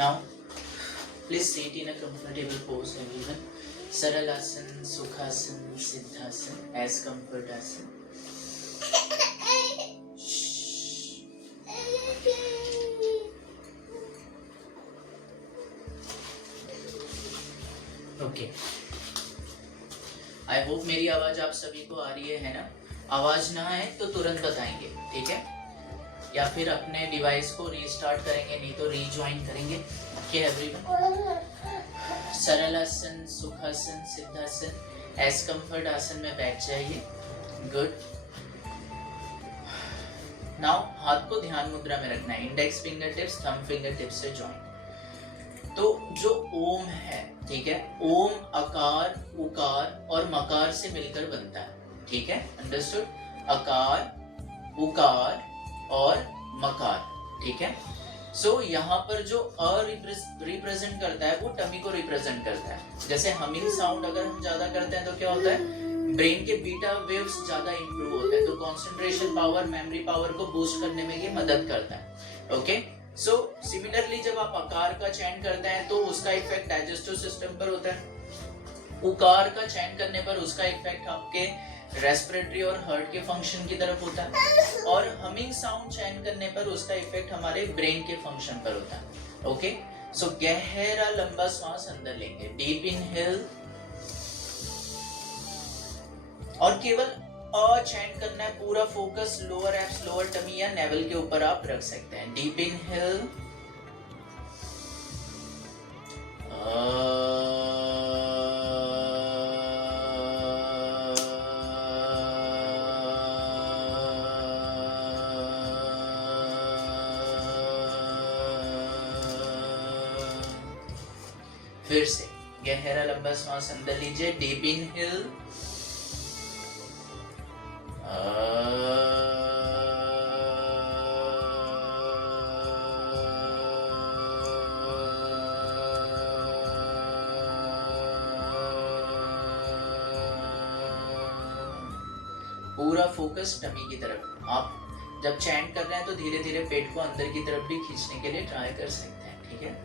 Now, please sit in a comfortable pose, everyone. Saralasana, Sukhasana, Siddhasana, as comfort asana. Okay, I hope मेरी आवाज आप सभी को आ रही है ना? आवाज ना आए तो तुरंत बताएंगे, ठीक है? या फिर अपने डिवाइस को रीस्टार्ट करेंगे, नहीं तो रीज्वाइन करेंगे। ओके एवरीवन, सरलासन, सुखासन, सिद्धासन, एज कंफर्ट आसन में बैठ जाइए। गुड। नाउ हाथ को ध्यान मुद्रा में रखना है, index finger tips thumb finger tips से ज्वाइन। तो जो ओम है, ठीक है, ओम अकार, उकार और मकार से मिलकर बनता है, ठीक है, अंडरस्टूड? अकार, उकार और मकार, ठीक है। सो यहाँ पर जो अ रिप्रेजेंट करता है वो टमी को रिप्रेजेंट करता है। जैसे हमिंग साउंड अगर हम ज्यादा करते हैं तो क्या होता है, ब्रेन के बीटा वेव्स ज्यादा इंप्रूव होते हैं, तो कंसंट्रेशन पावर, मेमोरी पावर को बूस्ट करने में ये मदद करता है। ओके, सो सिमिलरली जब आप आकार का चयन करते हैं तो उसका इफेक्ट डाइजेस्टिव सिस्टम पर होता है। उकार का चयन करने पर उसका इफेक्ट आपके रेस्पिरेटरी और हार्ट के फंक्शन की तरफ होता है, और हमिंग साउंड चयन करने पर उसका इफेक्ट हमारे ब्रेन के फंक्शन पर होता है। ओके, सो गहरा लंबा सांस अंदर लेंगे, डीप इनहेल, और केवल अ चैंट करना है, पूरा focus lower abs, lower tummy या नेवल के ऊपर आप रख सकते हैं। डीप इनहेल, फिर से गहरा लंबा सांस अंदर लीजिए, डीप इनहेल, पूरा फोकस टमी की तरफ। आप जब चैंट कर रहे हैं तो धीरे धीरे पेट को अंदर की तरफ भी खींचने के लिए ट्राई कर सकते हैं, ठीक है।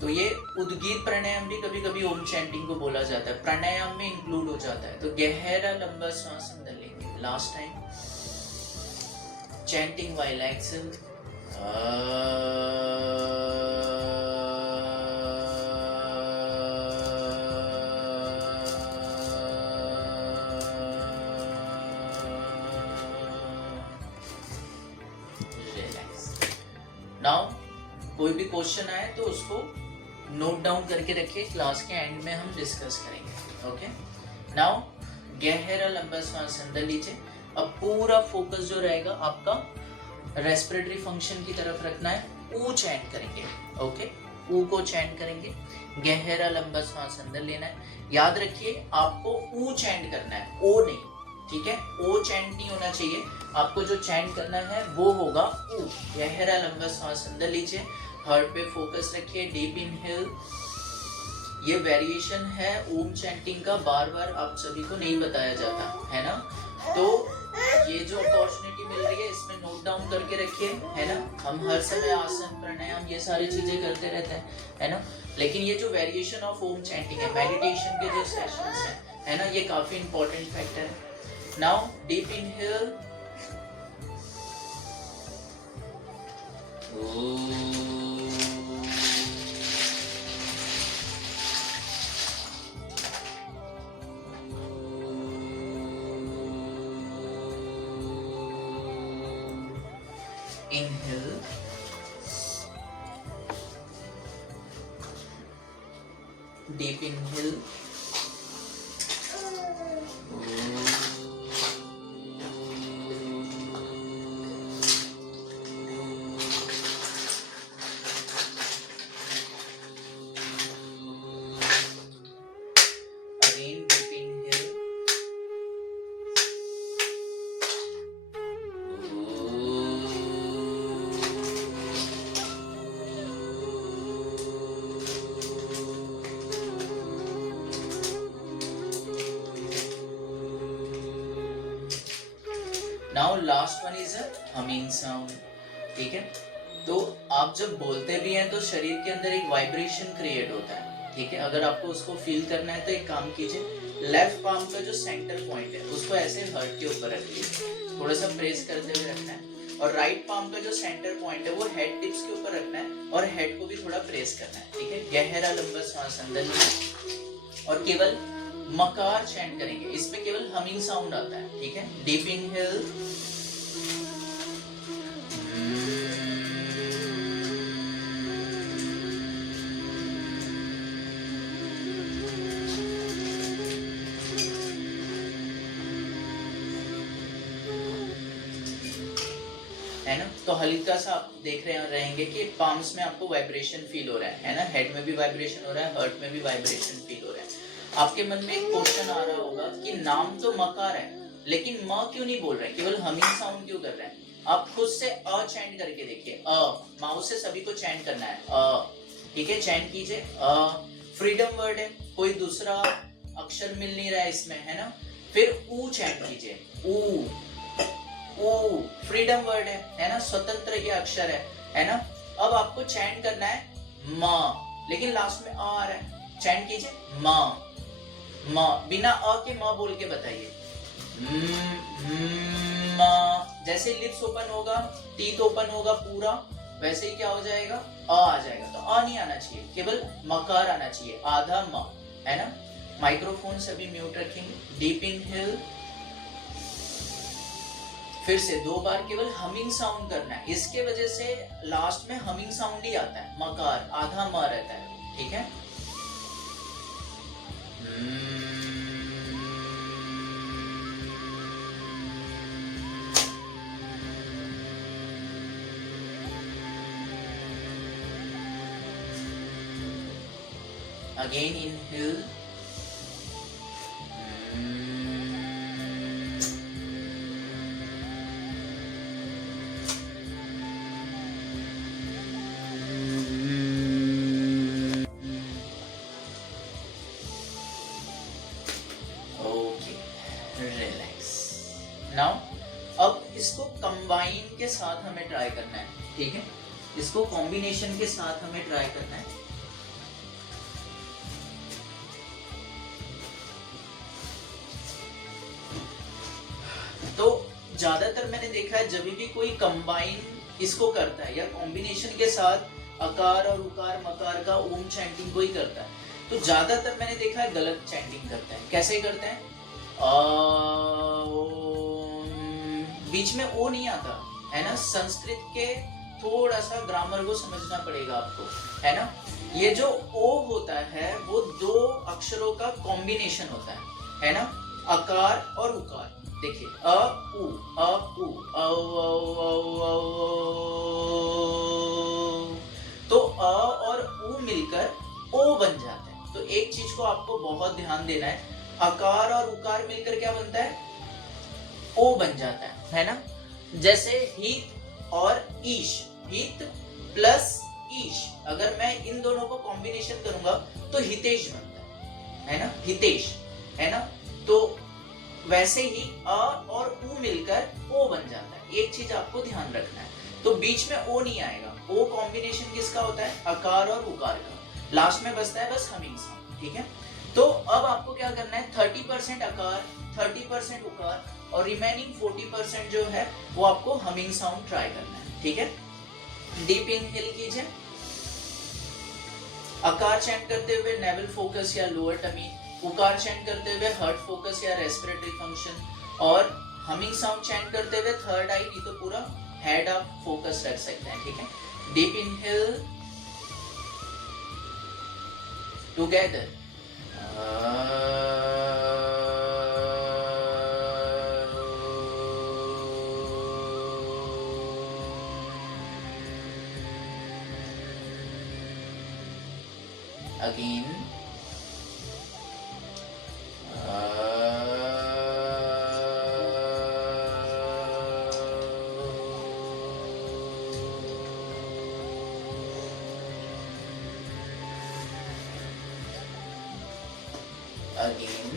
तो ये उद्गीत प्राणायाम भी कभी कभी ओम चैंटिंग को बोला जाता है, प्राणायाम में इंक्लूड हो जाता है। तो गहरा लंबा सांस अंदर लेंगे, last time, chanting while exhale, now कोई भी क्वेश्चन आए तो उसको नोट डाउन करके रखिए, क्लास के एंड में हम डिस्कस करेंगे। ओके, नाउ गहरा लंबा सांस अंदर लीजिए। अब पूरा फोकस जो रहेगा आपका रेस्पिरेटरी फंक्शन की तरफ रखना है, ऊ चैंट करेंगे। ओके, ऊ को चैंट करेंगे, गहरा लंबा सांस अंदर लेना है। याद रखिए आपको ऊ चैंट करना है, ओ नहीं, ठीक है, ओ चैंट नहीं होना चाहिए। आपको जो चैंट करना है वो होगा ऊ। गहरा लंबा सांस अंदर लीजिए, हार्ट पे फोकस रखिए, डीप इनहेल। ये वेरिएशन है ओम चैंटिंग का, बार बार आप सभी को नहीं बताया जाता है ना, तो ये जो अपॉर्चुनिटी मिल रही है इसमें नोट डाउन करके रखिए, है ना। हम हर समय आसन, प्राणायाम, ये सारी चीजें करते रहते हैं, है ना, लेकिन ये जो वेरिएशन ऑफ ओम चैंटिंग है, मेडिटेशन के जो सेशंस हैं, है ना, ये काफी इंपॉर्टेंट फैक्टर है। Now deep inhale, inhale, deep inhale, again deep inhale, now last one is a humming sound, ठीक है। तो आप जब बोलते भी हैं तो शरीर के अंदर एक वाइब्रेशन क्रिएट होता है, ठीक है। अगर आपको उसको फील करना है तो एक काम कीजिए, लेफ्ट पाम का जो सेंटर पॉइंट है उसको ऐसे हार्ट के ऊपर रख लीजिए, थोड़ा सा प्रेस करते हुए रखना है। और राइट पाम का जो सेंटर पॉइंट है वो हेड टिप्स के ऊपर रखना है और हेड को भी थोड़ा प्रेस करना है, ठीक है। गहरा लंबा सांस अंदर लीजिए और केवल मकार चैंट करेंगे, इसमें केवल हमिंग साउंड आता है, ठीक है। डीप इनहेल, है ना। तो हल्का सा आप देख रहे रहेंगे कि पाम्स में आपको वाइब्रेशन फील हो रहा है ना। हेड में भी वाइब्रेशन हो रहा है, हार्ट में भी वाइब्रेशन फील हो रहा है। आपके मन में एक क्वेश्चन आ रहा होगा कि नाम तो मकार है लेकिन म क्यों नहीं बोल रहे, केवल हमिंग साउंड क्यों कर रहे हैं। आप खुद से अ चैंट करके देखिए, माउथ से सभी को चैंट करना है, ठीक है। चैंट कीजिए, फ्रीडम वर्ड है, कोई दूसरा अक्षर मिल नहीं रहा है इसमें, है ना। फिर ऊ चैंट कीजिए, ऊ ओ फ्रीडम वर्ड है ना, स्वतंत्र ये अक्षर है ना। अब आपको चैंट करना है म, लेकिन लास्ट में आ रहा है, चैंट कीजिए म म, बिना अ के म बोल के बताइए, म। जैसे लिप्स ओपन होगा, टीथ ओपन होगा पूरा, वैसे ही क्या हो जाएगा, आ जाएगा। तो आ नहीं आना चाहिए, केवल मकार आना चाहिए, आधा म, है ना। माइक्रोफोन सभी म्यूट रखेंगे। डीप इनहेल, फिर से 2 बार केवल हमिंग साउंड करना है, इसके वजह से लास्ट में हमिंग साउंड ही आता है, मकार आधा म रहता है, ठीक है। अगेन इनहेल, नाउ अब इसको कंबाइन के साथ हमें ट्राई करना है, ठीक है। इसको कॉम्बिनेशन के साथ हमें ट्राई करना है। तो ज्यादातर मैंने देखा है जब भी कोई कंबाइन इसको करता है या कॉम्बिनेशन के साथ अकार और उकार मकार का ओम चैंटिंग कोई करता है, तो ज्यादातर मैंने देखा है गलत चैंटिंग करता है। कैसे करते हैं, बीच में ओ नहीं आता है ना। संस्कृत के थोड़ा सा ग्रामर को समझना पड़ेगा आपको, है ना। ये जो ओ होता है वो 2 अक्षरों का कॉम्बिनेशन होता है ना, अकार और उकार। देखिए अ उ अ उ अ तो अ और उ मिलकर ओ बन जाता है। तो एक चीज को आपको बहुत ध्यान देना है, अकार और उकार मिलकर क्या बनता है, ओ बन जाता है ना। जैसे हित और ईश, हित प्लस ईश, अगर मैं इन दोनों को कॉम्बिनेशन करूंगा तो हितेश बनता है ना, हितेश, है ना। तो वैसे ही अ और उ मिलकर ओ बन जाता है। एक चीज आपको ध्यान रखना है, तो बीच में ओ नहीं आएगा। ओ कॉम्बिनेशन किसका होता है, अकार और उकार का। लास्ट में बचता है बस हमिंग साउंड, ठीक है। तो अब आपको क्या करना है, 30% अकार, 30% उकार और रिमेनिंग 40% जो है वो आपको हमिंग साउंड ट्राई करना है, ठीक है। डीप इनहेल कीजिए, अकार चैंट करते हुए नेवल फोकस या लोअर टमी, उकार चैंट करते हुए हार्ट फोकस या रेस्पिरेटरी फंक्शन, और हमिंग साउंड चैंट करते हुए थर्ड आई नहीं तो पूरा हेड आप फोकस रख सकते हैं, ठीक है। Deep inhale together, again, again,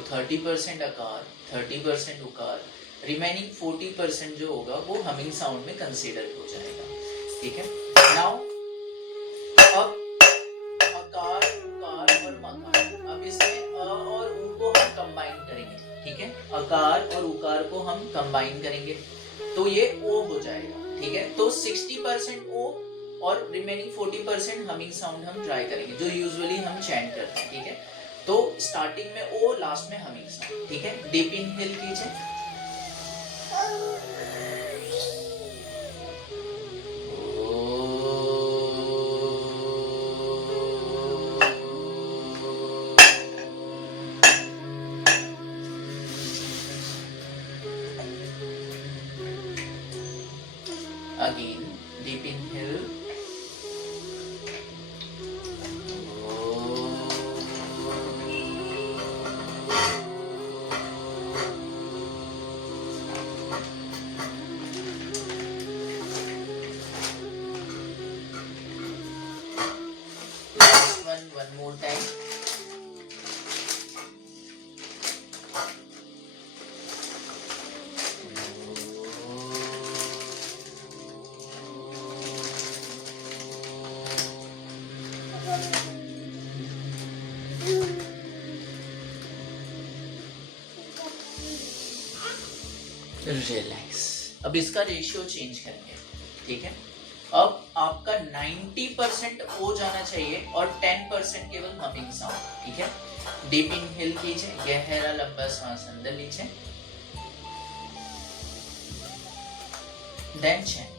तो 30% अकार, 30% उकार, रिमेनिंग 40% जो होगा वो हमिंग साउंड में कंसीडर हो जाएगा। ठीक है, नाउ अब अकार, उकार और मकार, अब इसमें अ और उ को हम कंबाइन करेंगे। ठीक है, अकार और उकार को हम कंबाइन करेंगे तो ये ओ हो जाएगा। ठीक है, तो 60% ओ और रिमेनिंग 40% हमिंग साउंड हम ट्राई करेंगे जो यूजुअली हम चैंट करते हैं। ठीक है, तो स्टार्टिंग में ओ, लास्ट में हमिंग साउंड। ठीक है, डीप इनहेल कीजिए, again deep inhale, last one more time, relax. अब इसका रेशियो चेंज करेंगे। ठीक है, अब आपका 90% ओ जाना चाहिए और 10% केवल हमिंग साउंड। ठीक है, डीप इनहेल कीजिए, गहरा लंबा सांस अंदर लीजिए, देन चैंट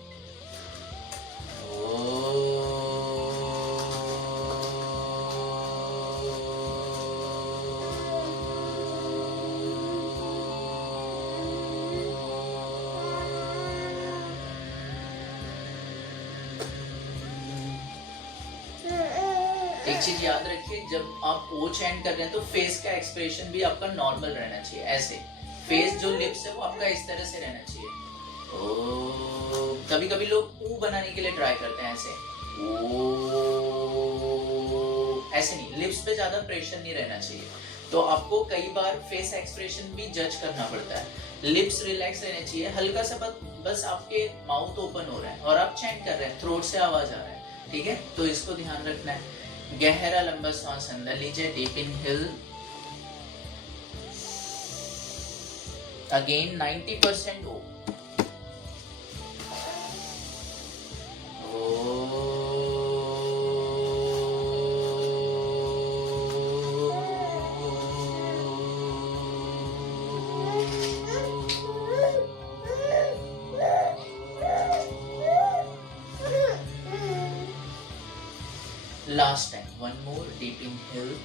एक चीज याद रखिए, जब आप ओ चैंट कर रहे हैं तो फेस का एक्सप्रेशन भी आपका नॉर्मल रहना चाहिए। ऐसे फेस जो लिप्स है वो आपका इस तरह से रहना चाहिए। ओ, कभी कभी लोग ऊ बनाने के लिए ट्राई करते हैं ऐसे, ओ, ऐसे नहीं, लिप्स पे ज्यादा प्रेशर नहीं रहना चाहिए। तो आपको कई बार फेस एक्सप्रेशन भी जज करना पड़ता है। लिप्स रिलैक्स रहने चाहिए, हल्का सा बस आपके माउथ ओपन हो रहा है और आप चैंट कर रहे हैं, थ्रोट से आवाज आ रहा है। ठीक है, तो इसको ध्यान रखना है। गहरा लंबा सांस अंदर लीजिए, डीप इनहेल, अगेन 90% ओ, last time, one more deep inhale,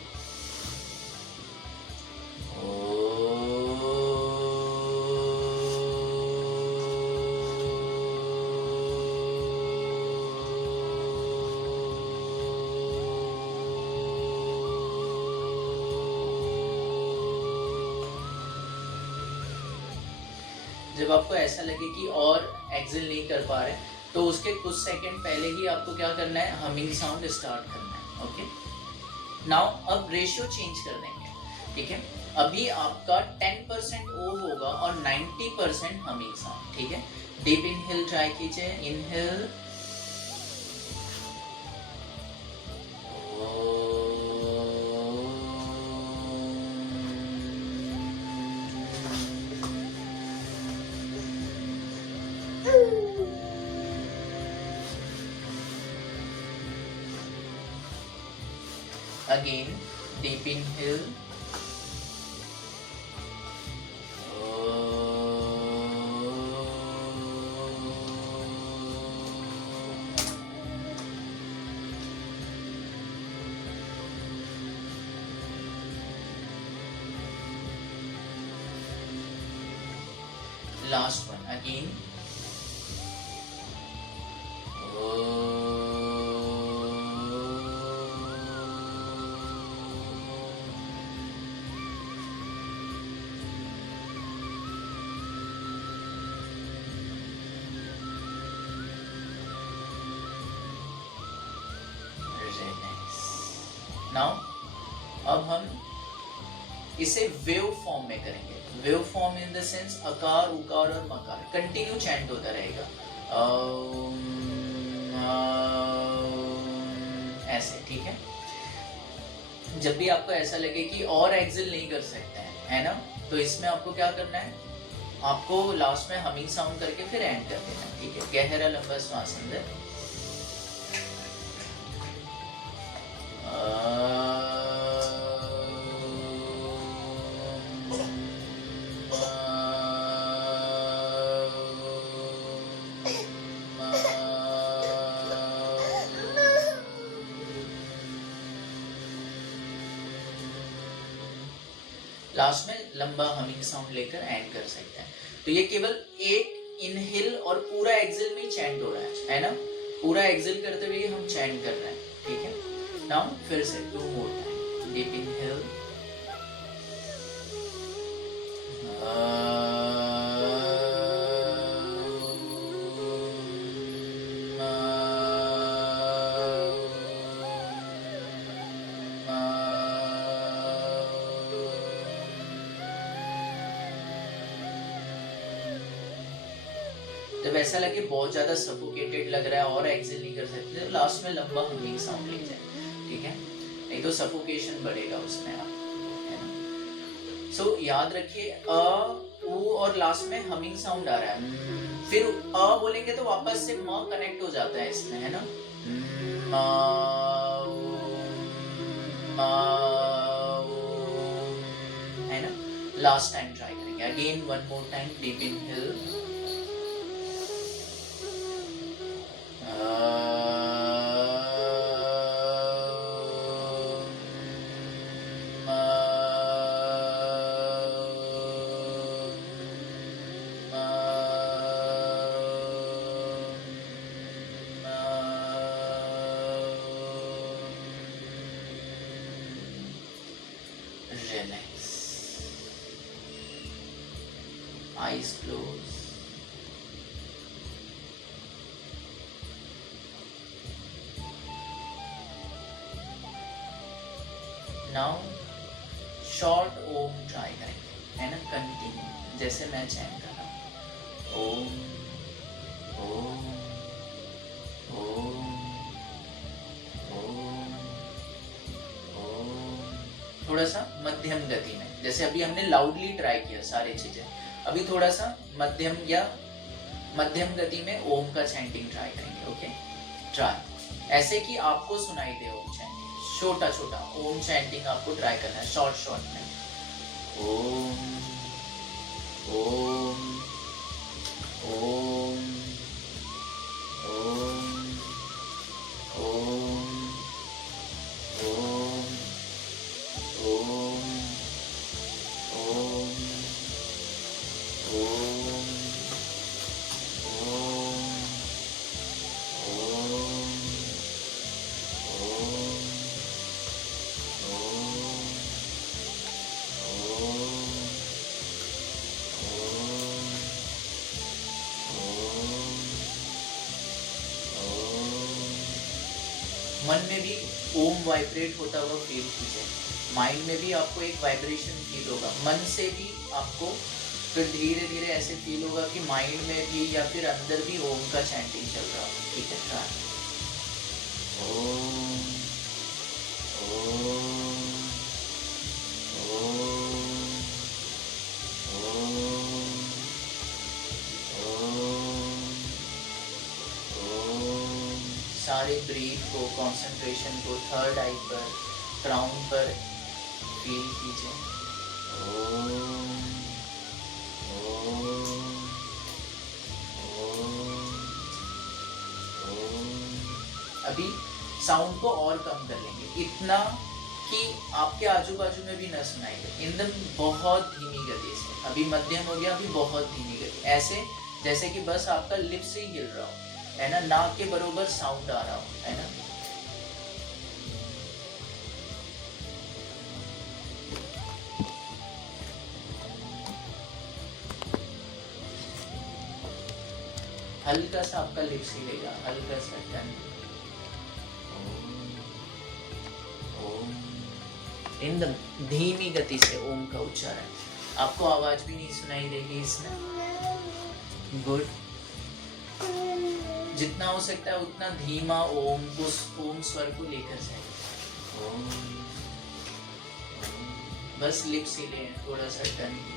जब आपको ऐसा लगे कि और एक्सेल नहीं कर पा रहे तो उसके कुछ सेकंड पहले ही आपको क्या करना है, हमिंग साउंड स्टार्ट करना है। ओके, नाउ अब रेशियो चेंज कर देंगे। ठीक है, अभी आपका 10% ओ होगा और 90% हमिंग साउंड। ठीक है, डीप इनहेल ट्राई कीजिए, inhale, again deep inhale, last one again, now अब हम इसे वेव फॉर्म में करेंगे। Wave form in the sense अकार उकार और मकार कंटिन्यू चैंट होता रहेगा ऐसे, ठीक है। जब भी आपको ऐसा लगे कि और एक्सेल नहीं कर सकते हैं, है ना, तो इसमें आपको क्या करना है, आपको लास्ट में हमिंग साउंड करके फिर एंड कर देना, ठीक है। गहरा लंबा श्वास अंदर, लास्ट में लंबा हमिंग साउंड लेकर एंड कर सकते हैं। तो ये केवल एक इनहेल और पूरा एक्सेल में ही चैंट हो रहा है ना, पूरा एक्सेल करते हुए हम चैंट कर रहे हैं, ठीक है। नाउ फिर से 2 मोर टाइम, डीप इनहेल, जब ऐसा लगे बहुत ज्यादा सफोकेटेड लग रहा है और एक्सेल नहीं कर सकते, तो लास्ट में लंबा हमिंग साउंड ले जाए, ठीक है, नहीं तो सफोकेशन बढ़ेगा उसमें, आप, है ना। सो याद रखिए अ उ और लास्ट में हमिंग साउंड आ रहा है, फिर अ बोलेंगे तो वापस से म कनेक्ट हो जाता है इसमें, है ना, है ना। लास्ट टाइम ट्राई करेंगे again, 1 more time, deep inhale, relax, eyes closed, now short Om try करेंगे, है ना, कंटिन्यू, जैसे मैं चैन कर रहा हूँ, ओम ओम ओम ओम ओम, थोड़ा सा मध्यम गति में, जैसे अभी हमने लाउडली ट्राई किया सारी चीजें, अभी थोड़ा सा मध्यम या मध्यम गति में ओम का चैंटिंग ट्राई करेंगे, ओके। ट्राई ऐसे कि आपको सुनाई दे ओम चैंटिंग, छोटा छोटा ओम चैंटिंग आपको ट्राई करना है, शॉर्ट शॉर्ट में, ओम ओम ओम ओम ओम ओम ओम ओम ओम मन में भी ओम वाइब्रेट होता हुआ फील कीजिए, माइंड में भी आपको एक वाइब्रेशन फील होगा, मन से भी आपको फिर धीरे धीरे ऐसे फील होगा कि माइंड में भी या फिर अंदर भी ओम का चैंटिंग चल रहा हो, ठीक है। ट्राई ओम ओम सारे ब्रीथ को, कंसंट्रेशन को थर्ड आई पर, क्राउन पर फील कीजिए, ओम ओम ओम ओम। अभी साउंड को और कम कर लेंगे, इतना कि आपके आजू बाजू में भी न सुनाई दे, एकदम बहुत धीमी गति से, अभी मध्यम हो गया, अभी बहुत धीमी गति, ऐसे जैसे कि बस आपका लिप से ही हिल रहा हो, है ना, नाक के बरोबर साउंड आ रहा हो, है ना। हल्का सा आपका लिप्स हिलेगा, हल्का सा ton, Om Om in the धीमी गति से ओम का उच्चारण। आपको आवाज भी नहीं सुनाई देगी इसमें। गुड। जितना हो सकता है उतना धीमा ओम, उस ओम स्वर को लेकर जाइए। ओम, बस लिप्स हिले, थोड़ा सा टर्न हिले।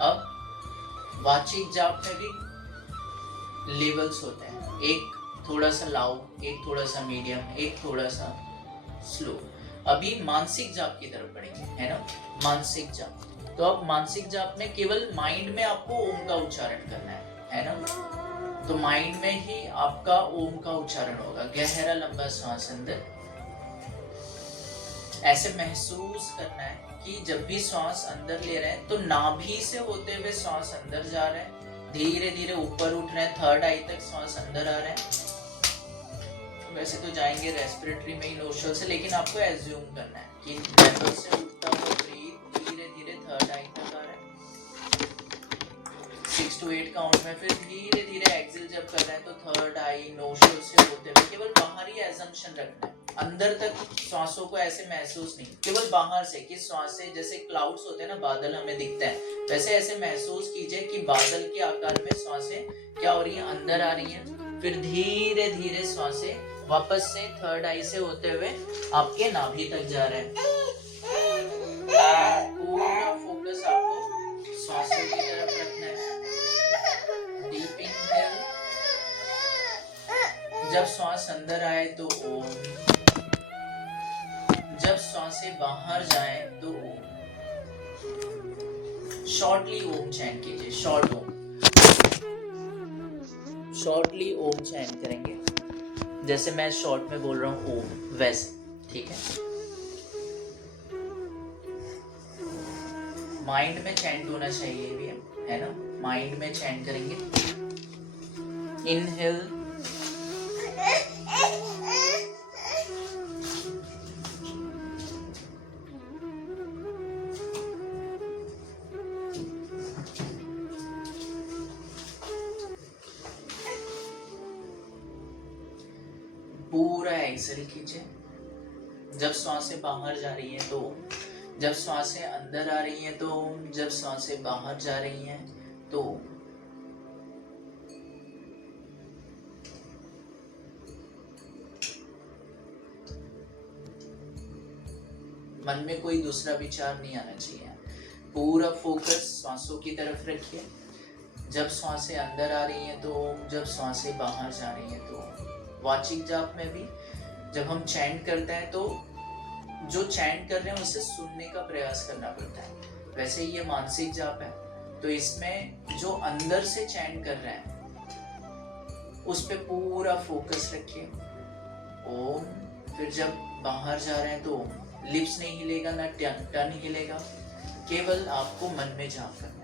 अब वाचिक जाप में भी लेवल्स होते हैं, एक थोड़ा सा लाउड, एक थोड़ा सा मीडियम, एक थोड़ा सा स्लो। अभी मानसिक जाप की तरफ बढ़ेंगे, है ना। मानसिक जाप, तो अब मानसिक जाप में केवल माइंड में आपको ओम का उच्चारण करना है ना। तो माइंड में ही आपका ओम का उच्चारण होगा। गहरा लंबा सांस अंदर, ऐसे महसूस करना है कि जब भी श्वास अंदर ले रहे हैं तो नाभि से होते हुए श्वास अंदर जा रहे हैं, धीरे धीरे ऊपर उठ रहे हैं, थर्ड आई तक श्वास अंदर आ रहे हैं। वैसे तो जाएंगे रेस्पिरेटरी में ही नोस्ट्रल से, लेकिन आपको एज्यूम करना है कि लेवल से उठता हुआ ब्रीथ धीरे धीरे थर्ड आई तक आ रहा है। 6 to 8 काउंट में फिर धीरे धीरे एक्सेल जब कर रहे हैं तो थर्ड आई नोस्ट्रल से होते हुए, केवल बाहरी एजम्पशन रखना है, अंदर तक श्वासों को ऐसे महसूस नहीं, केवल बाहर से कि श्वासें जैसे क्लाउड्स होते हैं ना, बादल हमें दिखते हैं, वैसे ऐसे महसूस कीजिए कि बादल के आकार में श्वासें क्या हो रही हैं, अंदर आ रही हैं। फिर धीरे धीरे श्वासें वापस से थर्ड आई से होते हुए आपके नाभि तक जा रहे हैं। पूरा फोकस आपको श्वासों की तरफ रखना है। डीप इनहेल, जब श्वास अंदर आए तो ओम, जब श्वासें बाहर जाए तो ओम। शॉर्टली ओम चैंट कीजिए, शॉर्ट ओम, शॉर्टली ओम चैंट करेंगे, जैसे मैं शॉर्ट में बोल रहा हूँ ओम वैसे, ठीक है। माइंड में चैंट होना चाहिए भी है ना, माइंड में चैंट करेंगे। इनहेल, पूरा एक्सेल कीजिए। जब श्वासें बाहर जा रही हैं तो, जब श्वासें अंदर आ रही हैं तो, जब श्वासें बाहर जा रही हैं तो। मन में कोई दूसरा विचार नहीं आना चाहिए, पूरा फोकस श्वासों की तरफ रखिए। जब श्वासें अंदर आ रही हैं तो ओम, जब श्वासें बाहर जा रही हैं तो। वाचिक जाप में भी जब हम चैंट करते हैं तो जो चैंट कर रहे हैं उसे सुनने का प्रयास करना पड़ता है। वैसे ये मानसिक जाप है, तो इसमें जो अंदर से चैंट कर रहे हैं उस पे पूरा फोकस रखिए, ओम। फिर जब बाहर जा रहे हैं तो लिप्स नहीं हिलेगा, ना टन हिलेगा, केवल आपको मन में जाप करना है।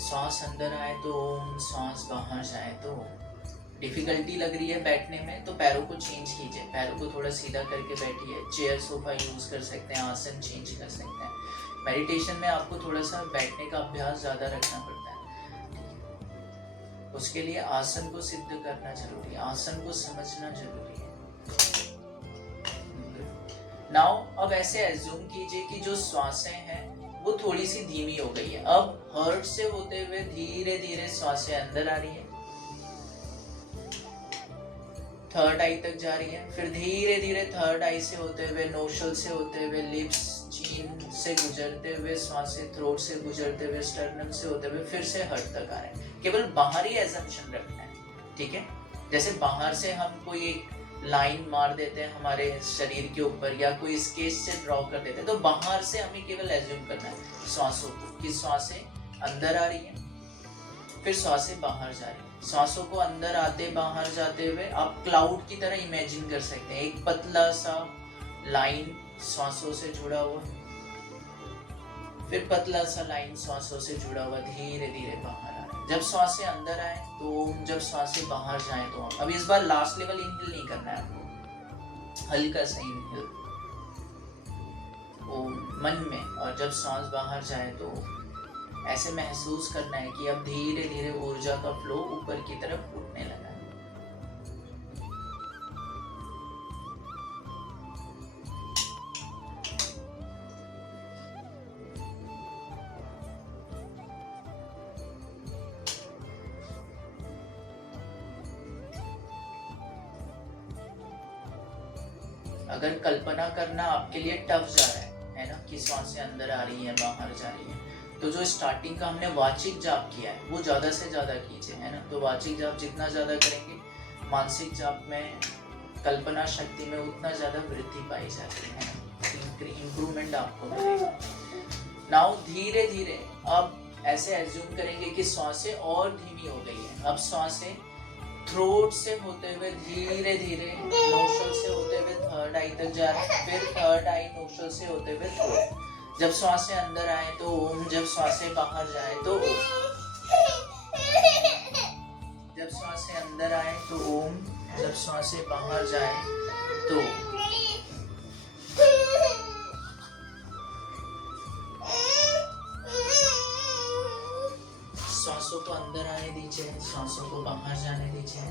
श्वास अंदर आए तो ओम, श्वास बाहर जाए तो ओम। डिफिकल्टी लग रही है बैठने में तो पैरों को चेंज कीजिए, पैरों को थोड़ा सीधा करके बैठिए। चेयर सोफा यूज कर सकते हैं, आसन चेंज कर सकते हैं। मेडिटेशन में आपको थोड़ा सा बैठने का अभ्यास ज़्यादा रखना पड़ता है, उसके लिए आसन को सिद्ध करना जरूरी है, आसन को समझना जरूरी है। नाउ अब ऐसे एज्यूम कीजिए कि जो श्वासें हैं वो थोड़ी सी धीमी हो गई है। अब हार्ट से होते हुए धीरे धीरे श्वासें अंदर आ रही है, थर्ड आई तक जा रही है, फिर धीरे धीरे थर्ड आई से होते हुए, नोस्ट्रल से होते हुए, लिप्स, चीन से गुजरते हुए, श्वासें थ्रोट से गुजरते हुए, स्टर्नम से होते हुए फिर से हार्ट तक आ रहे हैं। केवल बाहरी एजम्पशन रखना है, ठीक है। जैसे बाहर से हम कोई एक लाइन मार देते हैं हमारे शरीर के ऊपर या कोई स्केच से ड्रॉ कर देते हैं, तो बाहर से हमें केवल एज्यूम करना है श्वासों को कि श्वासें अंदर आ रही हैं, फिर श्वासें बाहर जा रही हैं। श्वासों को अंदर आते बाहर जाते हुए आप क्लाउड की तरह इमेजिन कर सकते हैं, एक पतला सा लाइन श्वासों से जुड़ा हुआ, फिर पतला सा लाइन श्वासों से जुड़ा हुआ धीरे धीरे बाहर आ रहा है। जब सांसें अंदर आए तो ओम, जब सांसें बाहर जाए तो ओम। अब इस बार लास्ट लेवल इनहेल नहीं करना है आपको, हल्का सा इनहेल ओम मन में, और जब सांस बाहर जाए तो ऐसे महसूस करना है कि अब धीरे धीरे ऊर्जा का फ्लो ऊपर की तरफ उठने लगा है। अगर कल्पना करना आपके लिए टफ जा रहा है ना, कि सांसें अंदर आ रही है बाहर जा रही है, तो जो स्टार्टिंग का हमने वाचिक जाप किया है वो ज़्यादा से ज़्यादा कीजिए, है ना। तो वाचिक जाप जितना ज़्यादा करेंगे, मानसिक जाप में, कल्पना शक्ति में उतना ज़्यादा वृद्धि पाई जाती है ना, इम्प्रूवमेंट आपको मिलेगा। नाउ धीरे धीरे अब ऐसे एज्यूम करेंगे कि सांसें और धीमी हो गई है। अब सांसें थ्रोट से होते हुए धीरे धीरे नोस्ट्रल से होते हुए थर्ड आई तक जा रहे हैं, फिर थर्ड आई नोस्ट्रल से होते हुए थ्रोट। जब सांसें अंदर आए तो ओम, जब सांसें बाहर जाए तो ओम। जब सांसें अंदर आए तो ओम, जब सांसें बाहर जाए तो सांसों को अंदर आने दीजिए, सांसों को बाहर जाने दीजिए।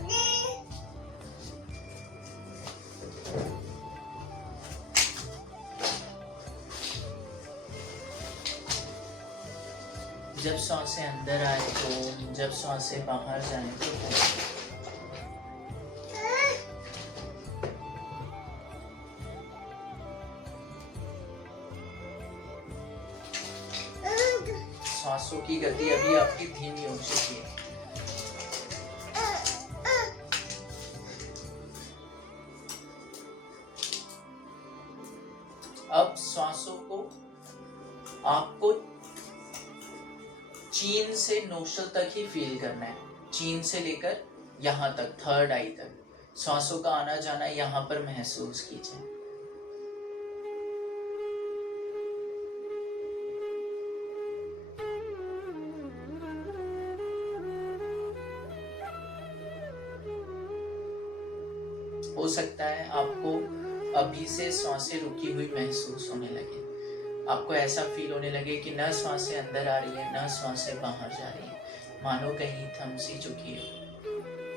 जब सांसें अंदर आए तो, जब सांसें बाहर जाए तो सांसों की गति अभी आपकी धीमी हो चुकी है। अब सांसों को आपको चीन से नोस्ट्रल तक ही फील करना है, चीन से लेकर यहाँ तक थर्ड आई तक सांसों का आना जाना यहाँ पर महसूस कीजिए। हो सकता है आपको अभी से सांसें रुकी हुई महसूस होने लगे, आपको ऐसा फील होने लगे कि न सांसें अंदर आ रही है न सांसें बाहर जा रही है, मानो कहीं थम सी चुकी है,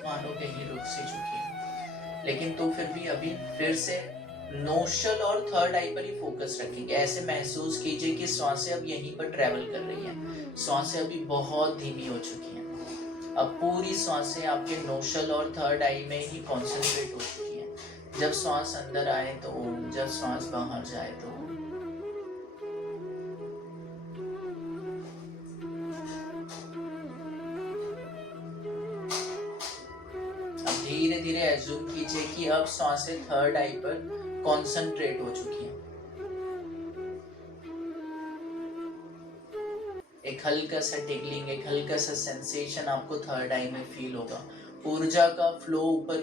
मानो कहीं रुक सी चुकी है। लेकिन तो फिर भी अभी फिर से नोस्ट्रल और थर्ड आई पर ही फोकस रखेंगे। ऐसे महसूस कीजिए कि सांसें अब यहीं पर ट्रेवल कर रही हैं, सांसें अभी बहुत धीमी हो चुकी हैं। अब पूरी सांसें आपके नोस्ट्रल और थर्ड आई में ही कॉन्सेंट्रेट हो चुकी हैं। जब सांस अंदर आए तो ओम, जब सांस बाहर जाए तो ओम। धीरे धीरे एज्यूम कीजिए कि अब सांसें थर्ड आई पर कॉन्सेंट्रेट हो चुकी हैं। एक हल्का सा टिकलिंग, एक हल्का सा सेंसेशन आपको थर्ड आई में फील होगा। ऊर्जा का फ्लो ऊपर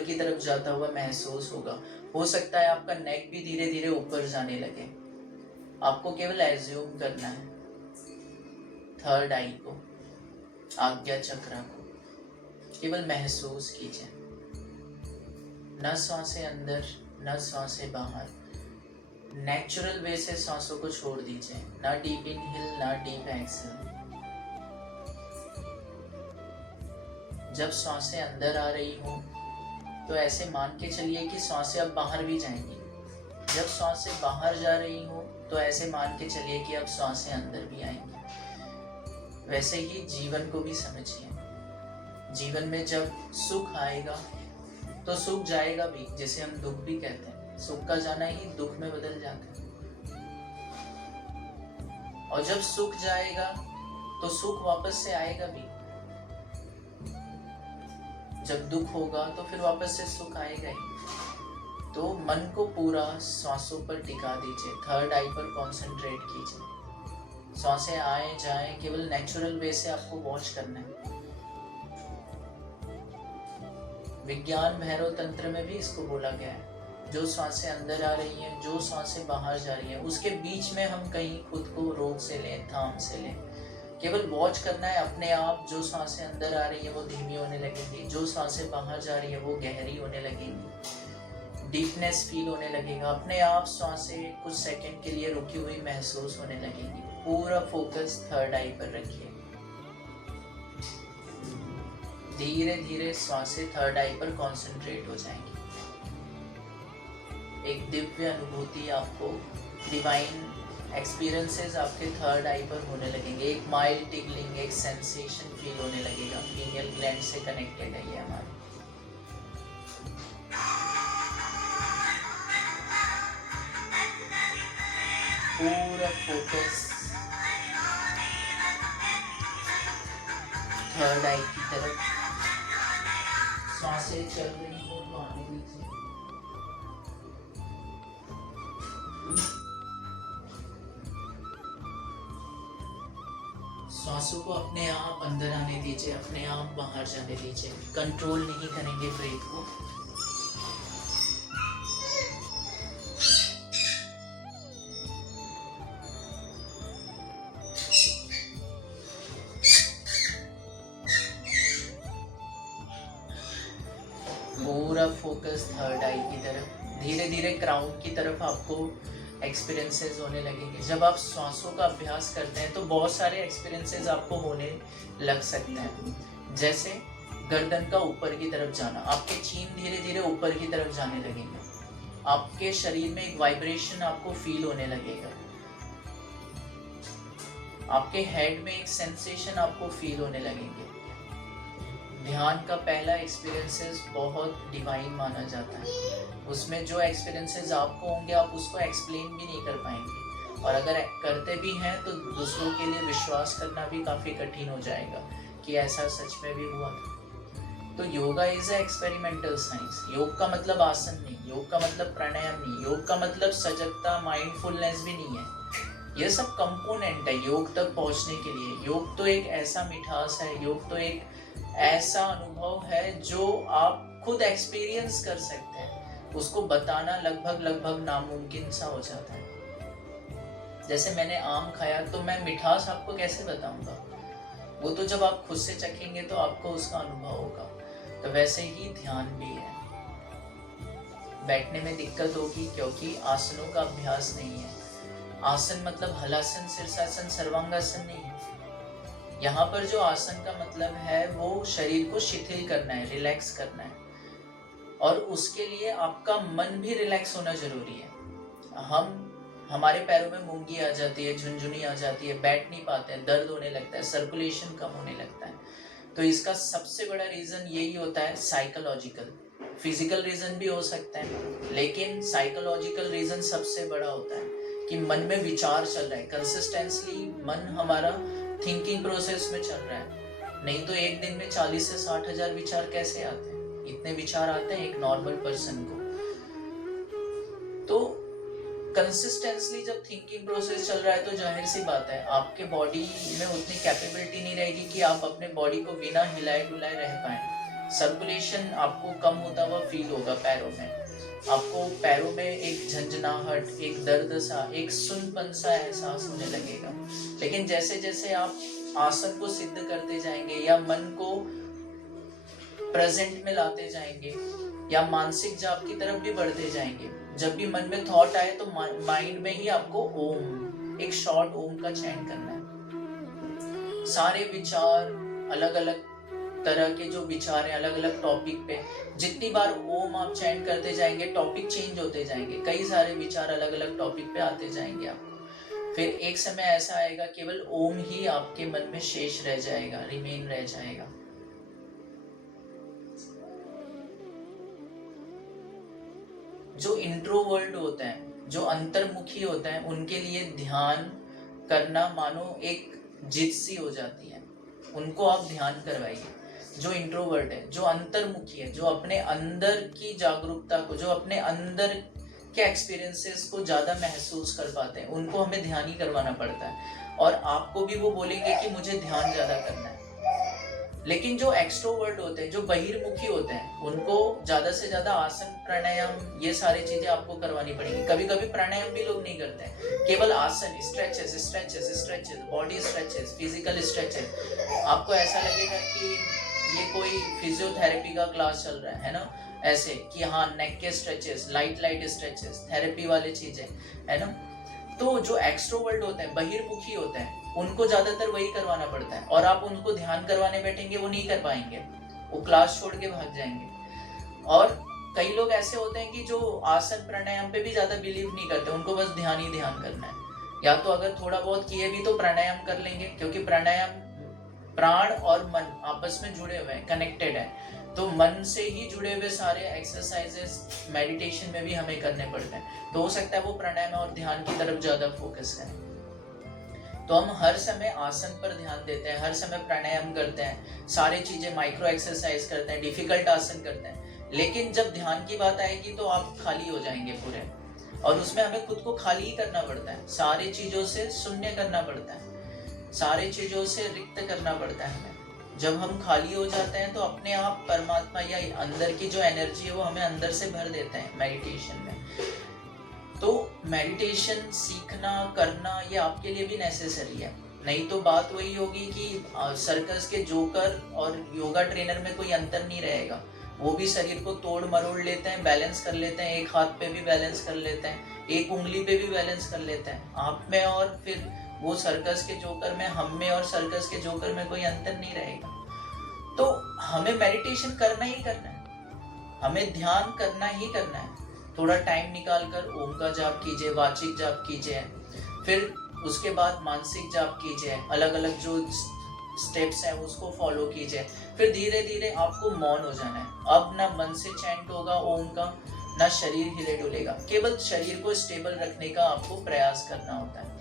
की तरफ जाता हुआ महसूस होगा। हो सकता है आपका नेक भी धीरे धीरे ऊपर जाने लगे। आपको केवल एज्यूम करना है थर्ड आई को, आज्ञा चक्र को केवल महसूस कीजिए। न सांसें अंदर न सांसें बाहर, नेचुरल वे से सांसों को छोड़ दीजिए, ना डीप इनहेल ना डीप एक्सहेल। जब सांसें अंदर आ रही हो तो ऐसे मान के चलिए कि सांसें अब बाहर भी जाएंगी। जब सांसें बाहर जा रही हो तो ऐसे मान के चलिए कि अब सांसें अंदर भी आएंगी। वैसे ही जीवन को भी समझिए। जीवन में जब सुख आएगा तो सुख जाएगा भी, जिसे हम दुख भी कहते हैं। सुख का जाना ही दुख में बदल जाता है। और जब सुख जाएगा तो सुख वापस से आएगा भी। जब दुख होगा तो फिर वापस से सुख आएगा ही। तो मन को पूरा सांसों पर टिका दीजिए, थर्ड आई पर कंसंट्रेट कीजिए। सांसें आए जाएं, केवल नेचुरल वे से आपको वॉच करना है। विज्ञान भैरव तंत्र में भी इसको बोला गया है, जो सांसें अंदर आ रही हैं, जो सांसें बाहर जा रही हैं, उसके बीच में हम कहीं खुद को रोक से लें, थाम से लें। केवल वॉच करना है अपने आप। जो सांसें अंदर आ रही है वो धीमी होने लगेंगी, जो सांसें बाहर जा रही है वो गहरी होने लगेंगी, डीपनेस फील होने लगेगा। अपने आप सांसें कुछ सेकंड के लिए रुकी हुई महसूस होने लगेंगी। पूरा फोकस थर्ड आई पर रखिए। धीरे धीरे सांसें थर्ड आई पर कंसंट्रेट हो जाएंगी। एक दिव्य अनुभूति आपको, डिवाइन एक्सपीरियंसेस आपके थर्ड आई पर होने लगेंगे। एक माइल्ड टिगलिंग, एक सेंसेशन फील होने लगेगा। पीनियल ग्लैंड से कनेक्टेड है ये हमारे। पूरा फोकस थर्ड आई की तरफ। सांसें चल रही हो तो आने दीजिए। सांसों को अपने आप अंदर आने दीजिए, अपने आप बाहर जाने दीजिए। कंट्रोल नहीं करेंगे ब्रीथ को। पूरा फोकस थर्ड आई की तरफ। धीरे धीरे क्राउन की तरफ आपको एक्सपीरियंसेस होने लगेंगे। जब आप सांसों का अभ्यास करते हैं तो बहुत सारे एक्सपीरियंसेस आपको होने लग सकते हैं। जैसे गर्दन का ऊपर की तरफ जाना, आपके चीन धीरे धीरे ऊपर की तरफ जाने लगेंगे। आपके शरीर में एक वाइब्रेशन आपको फील होने लगेगा। आपके हेड में एक सेंसेशन आपको फील होने लगेंगे। ध्यान का पहला एक्सपीरियंसेस बहुत डिवाइन माना जाता है। उसमें जो एक्सपीरियंसेस आपको होंगे आप उसको एक्सप्लेन भी नहीं कर पाएंगे, और अगर करते भी हैं तो दूसरों के लिए विश्वास करना भी काफ़ी कठिन हो जाएगा कि ऐसा सच में भी हुआ था। तो yoga is a experimental science. योग का मतलब आसन नहीं, योग का मतलब प्राणायाम नहीं, योग का मतलब सजगता, माइंडफुलनेस भी नहीं है। ये सब कंपोनेंट है योग तक पहुंचने के लिए। योग तो एक ऐसा मिठास है, योग तो एक ऐसा अनुभव है जो आप खुद एक्सपीरियंस कर सकते हैं। उसको बताना लगभग नामुमकिन सा हो जाता है। जैसे मैंने आम खाया तो मैं मिठास आपको कैसे बताऊंगा, वो तो जब आप खुद से चखेंगे तो आपको उसका अनुभव होगा। तो वैसे ही ध्यान भी है। बैठने में दिक्कत होगी क्योंकि आसनों का अभ्यास नहीं है। आसन मतलब हलासन, शीर्षासन, सर्वांगासन नहीं है। यहाँ पर जो आसन का मतलब है वो शरीर को शिथिल करना है, रिलैक्स करना है, और उसके लिए आपका मन भी रिलैक्स होना जरूरी है। हमारे पैरों में मूंगी आ जाती है, झुनझुनी आ जाती है, बैठ नहीं पाते हैं, दर्द होने लगता है, सर्कुलेशन कम होने लगता है। तो इसका सबसे बड़ा रीजन यही होता है साइकोलॉजिकल। फिजिकल रीजन भी हो सकता है, लेकिन साइकोलॉजिकल रीजन सबसे बड़ा होता है कि मन में विचार चल रहा है कंसिस्टेंटली। मन हमारा थिंकिंग प्रोसेस में चल रहा है। नहीं तो एक दिन में 40 से 60 हजार विचार कैसे आते हैं? इतने विचार आते हैं एक नॉर्मल पर्सन को। तो कंसिस्टेंटली जब थिंकिंग प्रोसेस चल रहा है तो जाहिर सी बात है आपके बॉडी में उतनी कैपेबिलिटी नहीं रहेगी कि आप अपने बॉडी को बिना हिलाए डुलाए रह पाए। सर्कुलेशन आपको कम होता हुआ फील होगा पैरों में। आपको पैरों में एक झंझनाहट, एक दर्द सा, एक सुनपन सा एहसास होने लगेगा। लेकिन जैसे जैसे आप आसन को सिद्ध करते जाएंगे या मन को प्रेजेंट में लाते जाएंगे या मानसिक जाप की तरफ भी बढ़ते जाएंगे, जब भी मन में थॉट आए तो माइंड में ही आपको ओम, एक शॉर्ट ओम का चैंट करना है। सारे विचार अलग अलग तरह के जो विचार हैं अलग अलग टॉपिक पे, जितनी बार ओम आप चैंट करते जाएंगे टॉपिक चेंज होते जाएंगे, कई सारे विचार अलग अलग टॉपिक पे आते जाएंगे आपको। फिर एक समय ऐसा आएगा केवल ओम ही आपके मन में शेष रह जाएगा, रिमेन रह जाएगा। जो इंट्रोवर्ट होता है, जो अंतर्मुखी होता है, उनके लिए ध्यान करना मानो एक जिद सी हो जाती है। उनको आप ध्यान करवाइए। जो इंट्रोवर्ट है, जो अंतर्मुखी है, जो अपने अंदर की जागरूकता को, जो अपने अंदर के एक्सपीरियंसेस को ज्यादा महसूस कर पाते हैं, उनको हमें ध्यान ही करवाना पड़ता है। और आपको भी वो बोलेंगे कि मुझे ध्यान ज्यादा करना है। लेकिन जो एक्सट्रोवर्ट होते हैं, जो बहिर्मुखी होते हैं, उनको ज्यादा से ज्यादा आसन, प्राणायाम, ये सारी चीजें आपको करवानी पड़ेगी। कभी कभी प्राणायाम भी लोग नहीं करते हैं, केवल आसन, stretches stretches stretches, body stretches, physical stretches. आपको ऐसा लगेगा कि ये कोई फिजियोथेरेपी का क्लास चल रहा है ना, ऐसे कि हाँ नेक के stretches, light light stretches, therapy वाली चीजें, है ना। तो जो एक्सट्रोवर्ट होते हैं, बहिर्मुखी होते हैं, उनको ज्यादातर वही करवाना पड़ता है। और आप उनको ध्यान करवाने बैठेंगे, वो नहीं कर पाएंगे, वो क्लास छोड़ के भाग जाएंगे। और कई लोग ऐसे होते हैं कि जो आसन प्राणायाम पे भी ज्यादा बिलीव नहीं करते, उनको बस ध्यान ही ध्यान करना है। या तो अगर थोड़ा बहुत किए भी तो प्राणायाम कर लेंगे, क्योंकि प्राणायाम प्राण और मन आपस में जुड़े हुए हैं, कनेक्टेड है। तो मन से ही जुड़े हुए सारे एक्सरसाइजेस मेडिटेशन में भी हमें करने पड़ते हैं। तो हो सकता है वो प्राणायाम और ध्यान की तरफ ज्यादा फोकस करें। तो हम हर समय आसन पर ध्यान देते हैं, हर समय प्राणायाम करते हैं, सारी चीजें माइक्रो एक्सरसाइज करते हैं, डिफिकल्ट आसन करते हैं। लेकिन जब ध्यान की बात आएगी तो आप खाली हो जाएंगे पूरे, और उसमें हमें खुद को खाली ही करना पड़ता है, सारी चीजों से शून्य करना पड़ता है, सारी चीजों से रिक्त करना पड़ता है हमें। जब हम खाली हो जाते हैं तो अपने आप परमात्मा या अंदर की जो एनर्जी है वो हमें अंदर से भर देते हैं मेडिटेशन में। तो मेडिटेशन सीखना, करना, ये आपके लिए भी नेसेसरी है। नहीं तो बात वही होगी कि सर्कस के जोकर और योगा ट्रेनर में कोई अंतर नहीं रहेगा। वो भी शरीर को तोड़ मरोड़ लेते हैं, बैलेंस कर लेते हैं, एक हाथ पे भी बैलेंस कर लेते हैं, एक उंगली पे भी बैलेंस कर लेते हैं। आप में और फिर वो सर्कस के जोकर में, हम में और सर्कस के जोकर में कोई अंतर नहीं रहेगा। तो हमें मेडिटेशन करना ही करना है, हमें ध्यान करना ही करना है। थोड़ा टाइम निकाल कर ओम का जाप कीजिए, वाचिक जाप कीजिए, फिर उसके बाद मानसिक जाप कीजिए, अलग अलग जो स्टेप्स हैं उसको फॉलो कीजिए। फिर धीरे धीरे आपको मौन हो जाना है। अब ना मन से चैंट होगा ओम का, ना शरीर हिले डुलेगा, केवल शरीर को स्टेबल रखने का आपको प्रयास करना होता है।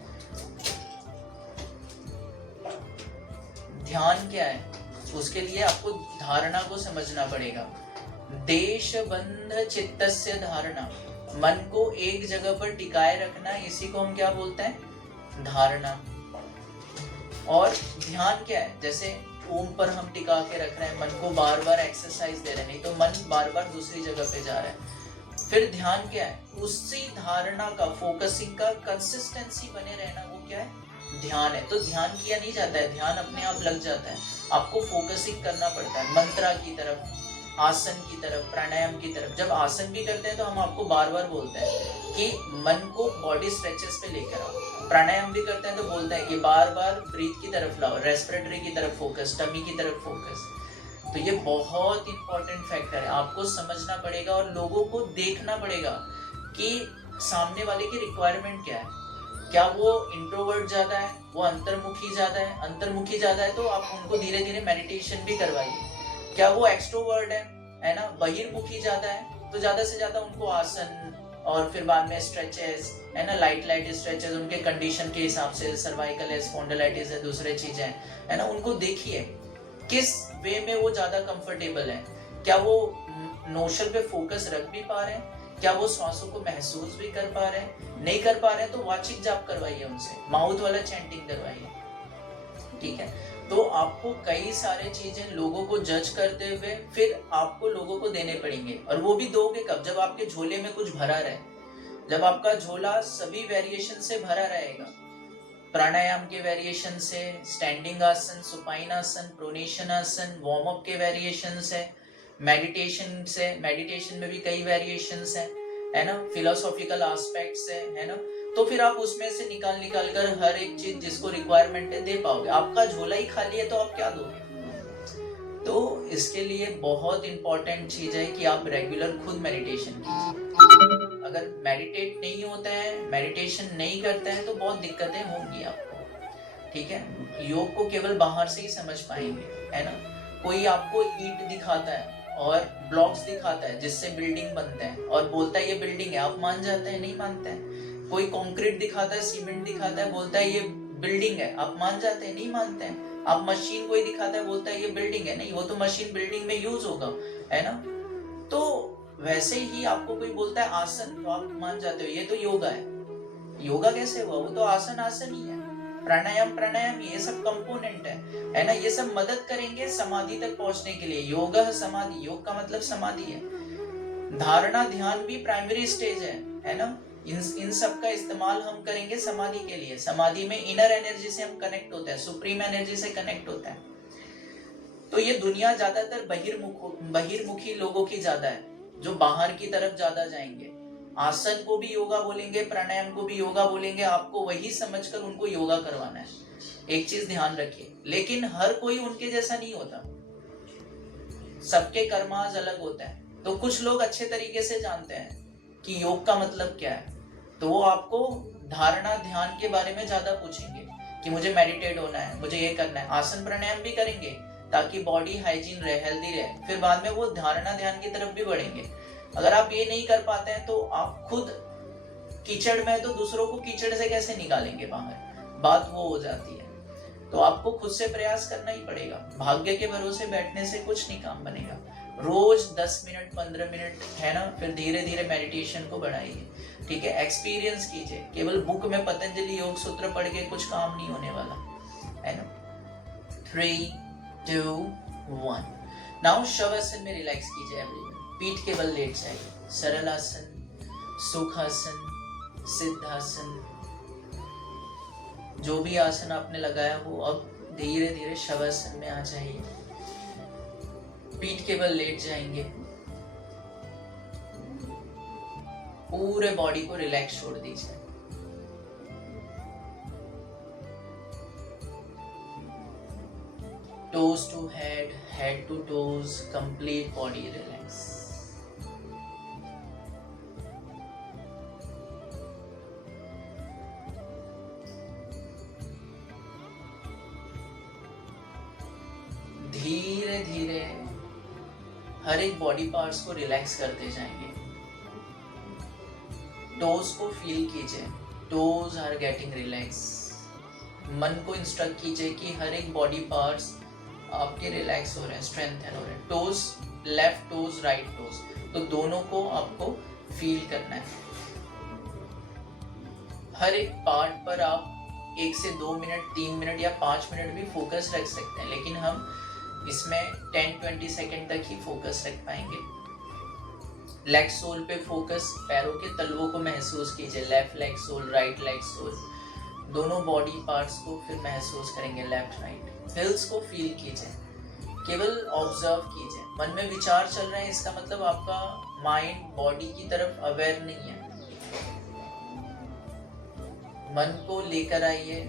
ध्यान क्या है, उसके लिए आपको धारणा को समझना पड़ेगा। देश बंध चित्तस्य धारणा, मन को एक जगह पर टिकाए रखना, इसी को हम क्या बोलते हैं, धारणा। और ध्यान क्या है, जैसे ओम पर हम टिका के रख रहे हैं, मन को बार बार एक्सरसाइज दे रहे हैं, नहीं तो मन बार बार दूसरी जगह पे जा रहा है। फिर ध्यान क्या है, उसी धारणा का, फोकसिंग का कंसिस्टेंसी बने रहना, वो क्या है, ध्यान है। तो ध्यान किया नहीं जाता है, ध्यान अपने आप लग जाता है। आपको फोकसिंग करना पड़ता है मंत्रा की तरफ, आसन की तरफ, प्राणायाम की तरफ। जब आसन भी करते हैं तो हम आपको बार बार बोलते हैं कि मन को बॉडी स्ट्रेचेस पे लेकर आओ। प्राणायाम भी करते हैं तो बोलते हैं कि बार बार ब्रीथ की तरफ लाओ, रेस्पिरेटरी की तरफ फोकस, टमी की तरफ फोकस। तो ये बहुत इंपॉर्टेंट फैक्टर है, आपको समझना पड़ेगा और लोगों को देखना पड़ेगा कि सामने वाले की रिक्वायरमेंट क्या है। क्या वो इंट्रोवर्ट ज्यादा है, वो अंतर्मुखी ज्यादा है, अंतर्मुखी ज्यादा है तो आप उनको धीरे धीरे मेडिटेशन भी करवाइए। क्या वो एक्सट्रोवर्ट है ना, बहिर्मुखी ज्यादा है, तो ज्यादा से ज्यादा उनको आसन और फिर बाद में स्ट्रेचेस, है ना, लाइट लाइट स्ट्रेचेस उनके कंडीशन के हिसाब से, सर्वाइकल है, स्पॉन्डिलाइटिस है, दूसरे चीजें है ना, उनको देखिए किस वे में वो ज्यादा कंफर्टेबल है। क्या वो नोशन पे फोकस रख भी पा रहे हैं, क्या वो श्वासों को महसूस भी कर पा रहे हैं, नहीं कर पा रहे हैं तो वाचिक जाप करवाइए उनसे, माउथ वाला चैंटिंग करवाइए, ठीक है। तो आपको कई सारे चीजें लोगों को जज करते हुए फिर आपको लोगों को देने पड़ेंगे, और वो भी दोगे कब, जब आपके झोले में कुछ भरा रहे, जब आपका झोला सभी वेरिएशन से भरा रहेगा, प्राणायाम के वेरिएशन से, स्टैंडिंग आसन, सुपाइन आसन, प्रोनेशन आसन, वार्म अप के वेरिएशन से, मेडिटेशन से, मेडिटेशन में भी कई वेरिएशंस हैं, है ना, फिलोसॉफिकल एस्पेक्ट्स है ना। तो फिर आप उसमें से निकाल कर हर एक चीज जिसको रिक्वायरमेंट है दे पाओगे। आपका झोला ही खाली है तो आप क्या दोगे। तो इसके लिए बहुत इंपॉर्टेंट चीज है कि आप रेगुलर खुद मेडिटेशन कीजिए। अगर मेडिटेट नहीं होता है, मेडिटेशन नहीं करते हैं तो बहुत दिक्कतें होंगी आपको, ठीक है। योग को केवल बाहर से ही समझ पाएंगे, है ना। कोई आपको ईंट दिखाता है और ब्लॉक्स दिखाता है जिससे बिल्डिंग बनते हैं और बोलता है ये बिल्डिंग है, आप मान जाते हैं, नहीं मानते हैं। कोई कंक्रीट दिखाता है, सीमेंट दिखाता है, बोलता है ये बिल्डिंग है, आप मान जाते हैं, नहीं मानते हैं। आप मशीन कोई दिखाता है, बोलता है ये बिल्डिंग है, नहीं, वो तो मशीन बिल्डिंग में यूज होगा, है ना। तो वैसे ही आपको कोई बोलता है आसन, तो आप मान जाते हो ये तो योगा है। योगा कैसे हुआ, वो तो आसन आसन ही है। प्राणायाम प्राणायाम ये सब कंपोनेंट है ना, ये सब मदद करेंगे समाधि तक पहुंचने के लिए। योग समाधि, योग का मतलब समाधि है। धारणा ध्यान भी प्राइमरी स्टेज है ना। इन सब का इस्तेमाल हम करेंगे समाधि के लिए। समाधि में इनर एनर्जी से हम कनेक्ट होते हैं, सुप्रीम एनर्जी से कनेक्ट होता है। तो ये दुनिया ज्यादातर बहिर्मुखी लोगों की ज्यादा है, जो बाहर की तरफ ज्यादा जाएंगे। आसन को भी योगा बोलेंगे, प्राणायाम को भी योगा बोलेंगे, आपको वही समझकर उनको योगा करवाना है। एक चीज ध्यान रखिए, लेकिन हर कोई उनके जैसा नहीं होता, सबके कर्माज अलग होता है। तो कुछ लोग अच्छे तरीके से जानते हैं कि योग का मतलब क्या है, तो वो आपको धारणा ध्यान के बारे में ज्यादा पूछेंगे कि मुझे मेडिटेट होना है, मुझे ये करना है। आसन प्राणायाम भी करेंगे ताकि बॉडी हाइजीन रहे, हेल्दी रहे, फिर बाद में वो धारणा ध्यान की तरफ भी बढ़ेंगे। अगर आप ये नहीं कर पाते हैं तो आप खुद कीचड़ में, तो दूसरों को कीचड़ से कैसे निकालेंगे बाहर, बात वो हो जाती है। तो आपको खुद से प्रयास करना ही पड़ेगा, भाग्य के भरोसे बैठने से कुछ नहीं काम बनेगा। रोज 10 मिनट 15 मिनट है ना, फिर धीरे धीरे मेडिटेशन को बढ़ाइए, ठीक है। एक्सपीरियंस कीजिए, केवल बुक में पतंजलि योग सूत्र पढ़ के कुछ काम नहीं होने वाला है ना। 3 2 1 नाउ शवासन में रिलैक्स कीजिए एवरीवन। पीठ के बल लेट जाइए, सरल आसन, सुखासन, सिद्धासन, जो भी आसन आपने लगाया हो, अब धीरे धीरे शवासन में आ जाइए। पीठ के बल लेट जाएंगे, पूरे बॉडी को रिलैक्स छोड़ दीजिए। Toes to head, head to toes, complete body relax. धीरे धीरे हर एक बॉडी पार्ट्स को रिलैक्स करते जाएंगे। टोज को फील कीजिए, टोज आर गेटिंग रिलैक्स। मन को इंस्ट्रक्ट कीजिए कि हर एक बॉडी पार्ट्स आपके रिलैक्स हो रहे हैं, स्ट्रेंथन हो रहे हैं। Toes, left toes, right toes, तो दोनों को आपको फील करना है। हर एक पार्ट पर आप 1 से 2 मिनट, 3 मिनट या 5 मिनट भी फोकस रख सकते हैं, लेकिन हम इसमें 10-20 सेकेंड तक ही फोकस रख पाएंगे। लेग सोल पे फोकस, पैरों के तलवों को महसूस कीजिए, left leg sole, right leg sole, दोनों बॉडी पार्ट्स को फिर महसूस करेंगे, लेफ्ट राइट। हिल्स को फील कीजिए, केवल ऑब्जर्व कीजिए। मन में विचार चल रहे हैं, इसका मतलब आपका माइंड बॉडी की तरफ अवेयर नहीं है। मन को लेकर आइए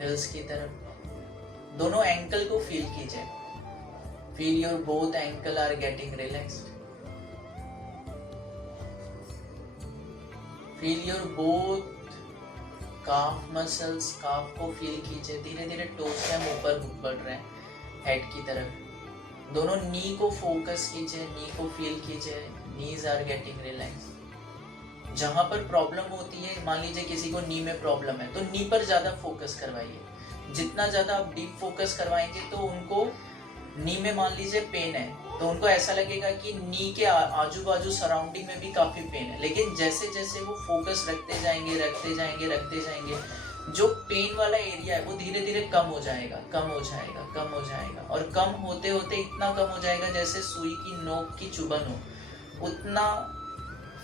हिल्स की तरफ। दोनों एंकल को फील कीजिए, feel your both ankle are getting relaxed. Feel your both calf muscles, calf को feel कीजिए। धीरे धीरे टोस से हम ऊपर बढ़ रहे हैं हेड की तरफ। दोनों नी को फोकस कीजिए, नी को फील कीजिए, नीज आर गेटिंग रिलैक्स। जहाँ पर प्रॉब्लम होती है, मान लीजिए किसी को नी में प्रॉब्लम है, तो नी पर ज्यादा फोकस करवाइए। जितना ज्यादा आप डीप फोकस करवाएंगे तो उनको नी में मान लीजिए पेन है, तो उनको ऐसा लगेगा कि नी के आजू बाजू सराउंडिंग में भी काफी पेन है। लेकिन जैसे जैसे वो फोकस रखते जाएंगे, जो पेन वाला एरिया है वो धीरे धीरे कम हो जाएगा, कम हो जाएगा, कम हो जाएगा, और कम होते होते इतना कम हो जाएगा जैसे सुई की नोक की चुभन हो, उतना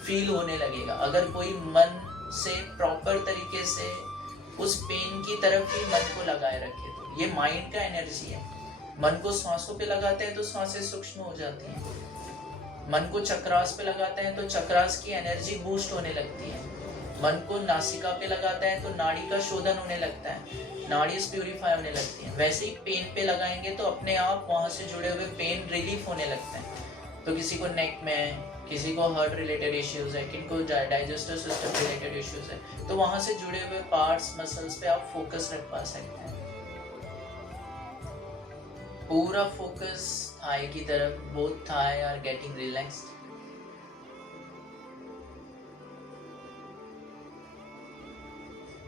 फील होने लगेगा। अगर कोई मन से प्रॉपर तरीके से उस पेन की तरफ ही मन को लगाए रखे, तो ये माइंड का एनर्जी है। मन को सांसों पे लगाते हैं तो सांसें सूक्ष्म हो जाती हैं। मन को चक्रास पे लगाते हैं तो चक्रास की एनर्जी बूस्ट होने लगती है। मन को नासिका पे लगाते हैं तो नाड़ी का शोधन होने लगता है, नाड़ी प्यूरिफाई होने लगती है। वैसे ही पेन पे लगाएंगे तो अपने आप वहां से जुड़े हुए पेन रिलीफ होने लगता है। तो किसी को नेक में, किसी को हार्ट रिलेटेड इश्यूज है, किनको डाइजेस्टिव सिस्टम रिलेटेड इश्यूज है, तो वहां से जुड़े हुए पार्ट्स, मसल्स पे आप फोकस रख पा सकते हैं। पूरा फोकस थाई की तरफ, both thigh are getting relaxed.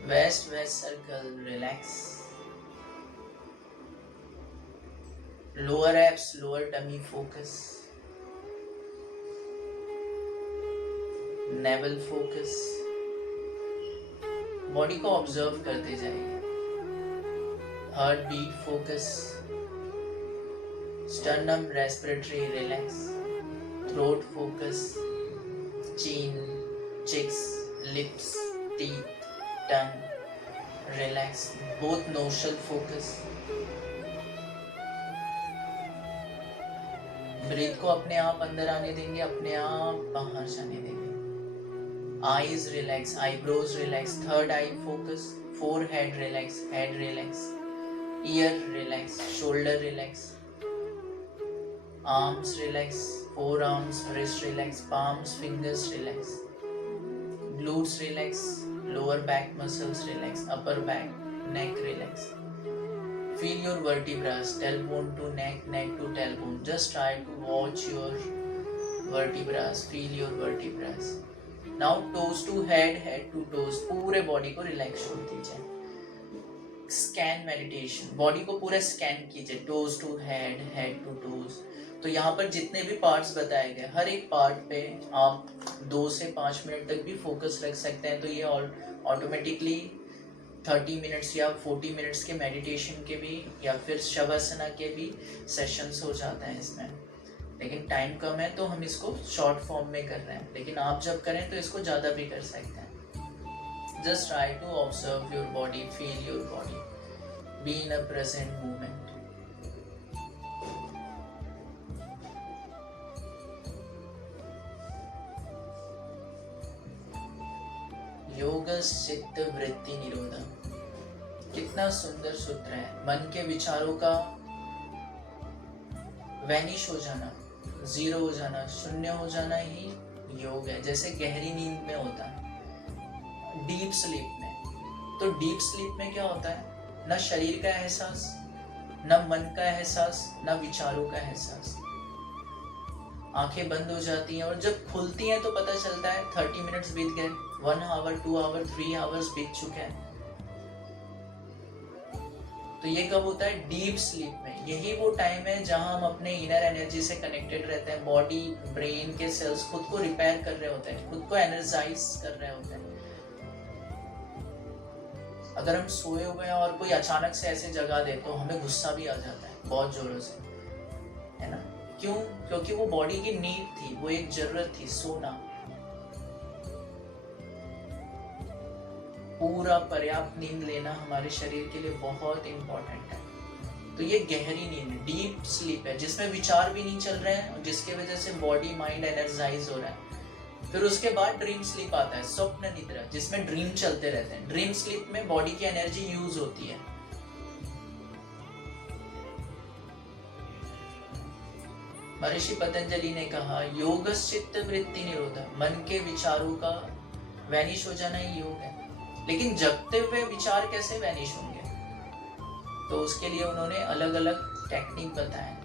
Waist circle relax. Lower abs, lower tummy focus, navel focus. Body को ऑब्जर्व करते जाइए। Heart beat focus, sternum respiratory relax, throat focus, chin, cheeks, lips, teeth, tongue relax, both nostril focus. Breath को अपने आप अंदर आने देंगे, अपने आप बाहर जाने देंगे. Eyes relax, eyebrows relax, third eye focus, forehead relax, head relax, ear relax, shoulder relax, arms relax, forearms, wrist relax, palms, fingers relax, glutes relax, lower back muscles relax, upper back, neck relax. Feel your vertebrae, tailbone to neck, neck to tailbone. Just try to watch your vertebrae, feel your vertebrae. Now toes to head, head to toes. पूरे body को relax छोड़ दीजिए. Scan meditation, body को पूरा scan कीजिए, toes to head, head to toes. तो यहाँ पर जितने भी पार्ट्स बताए गए, हर एक पार्ट पे आप 2 से 5 मिनट तक भी फोकस रख सकते हैं. तो ये ऑटोमेटिकली 30 मिनट्स या 40 मिनट्स के मेडिटेशन के भी या फिर शवासना के भी सेशंस हो जाते हैं इसमें. लेकिन टाइम कम है तो हम इसको शॉर्ट फॉर्म में कर रहे हैं, लेकिन आप जब करें तो इसको ज़्यादा भी कर सकते हैं. Just try to observe your body, feel your body, be in a present moment. योगस चित्त वृत्ति निरोध. कितना सुंदर सूत्र है. मन के विचारों का वैनिश हो जाना, जीरो हो जाना, शून्य हो जाना ही योग है. जैसे गहरी नींद में होता है, डीप स्लीप में. तो डीप स्लीप में क्या होता है, ना शरीर का एहसास, ना मन का एहसास, ना विचारों का एहसास. आंखें बंद हो जाती हैं और जब खुलती हैं तो पता चलता है 30 मिनट्स बीत गए, 1 आवर, 2 आवर, 3 आवर्स बीत चुके हैं. तो ये कब होता है, डीप स्लीप में. यही वो टाइम है जहां हम अपने इनर एनर्जी से कनेक्टेड रहते हैं. बॉडी, ब्रेन के सेल्स खुद को रिपेयर कर रहे होते हैं, खुद को एनर्जाइज कर रहे होते हैं. अगर हम सोए हुए हैं और कोई अचानक से ऐसे जगा दे तो हमें गुस्सा भी आ जाता है बहुत जोरों से, है ना. क्यों? क्योंकि वो बॉडी की नीड थी, वो एक जरूरत थी, सोना. पूरा पर्याप्त नींद लेना हमारे शरीर के लिए बहुत इंपॉर्टेंट है. तो ये गहरी नींद, डीप स्लीप है, जिसमें विचार भी नहीं चल रहे हैं और जिसके वजह से बॉडी माइंड एनर्जाइज हो रहा है. फिर उसके बाद ड्रीम स्लीप आता है, स्वप्न निद्रा, जिसमें ड्रीम चलते रहते हैं. ड्रीम स्लीप में बॉडी की एनर्जी यूज होती है. महर्षि पतंजलि ने कहा, योगस चित्त वृत्ति निरोध, मन के विचारों का वैनिश हो जाना ही योग है. लेकिन जगते हुए विचार कैसे वैनिश होंगे, तो उसके लिए उन्होंने अलग अलग टेक्निक बताए.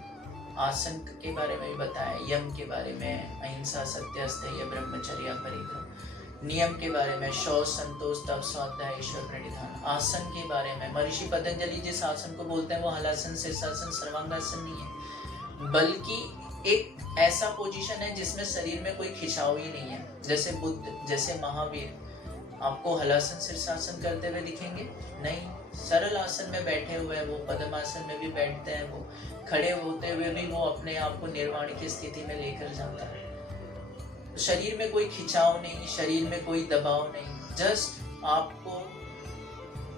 आसन के बारे में भी बताया, यम के बारे में, अहिंसा, सत्य, अस्तेय, ब्रह्मचर्य, परिग्रह. नियम के बारे में शौच, संतोष, तप, स्वाध्याय, ईश्वर प्रणिधान. आसन के बारे में महर्षि पतंजलि जिस आसन को बोलते हैं वो हलासन, शीर्षासन, सर्वांगासन नहीं है, बल्कि एक ऐसा पोजीशन है जिसमें शरीर में कोई खिंचाव ही नहीं है. जैसे बुद्ध, जैसे महावीर आपको हलासन, शीर्षासन करते हुए दिखेंगे? नहीं. सरल आसन में बैठे हुए हैं वो, पद्मासन में भी बैठते हैं वो, खड़े होते हुए भी वो अपने आप को निर्वाण की स्थिति में लेकर जाता है. शरीर में कोई खिंचाव नहीं, शरीर में कोई दबाव नहीं. जस्ट आपको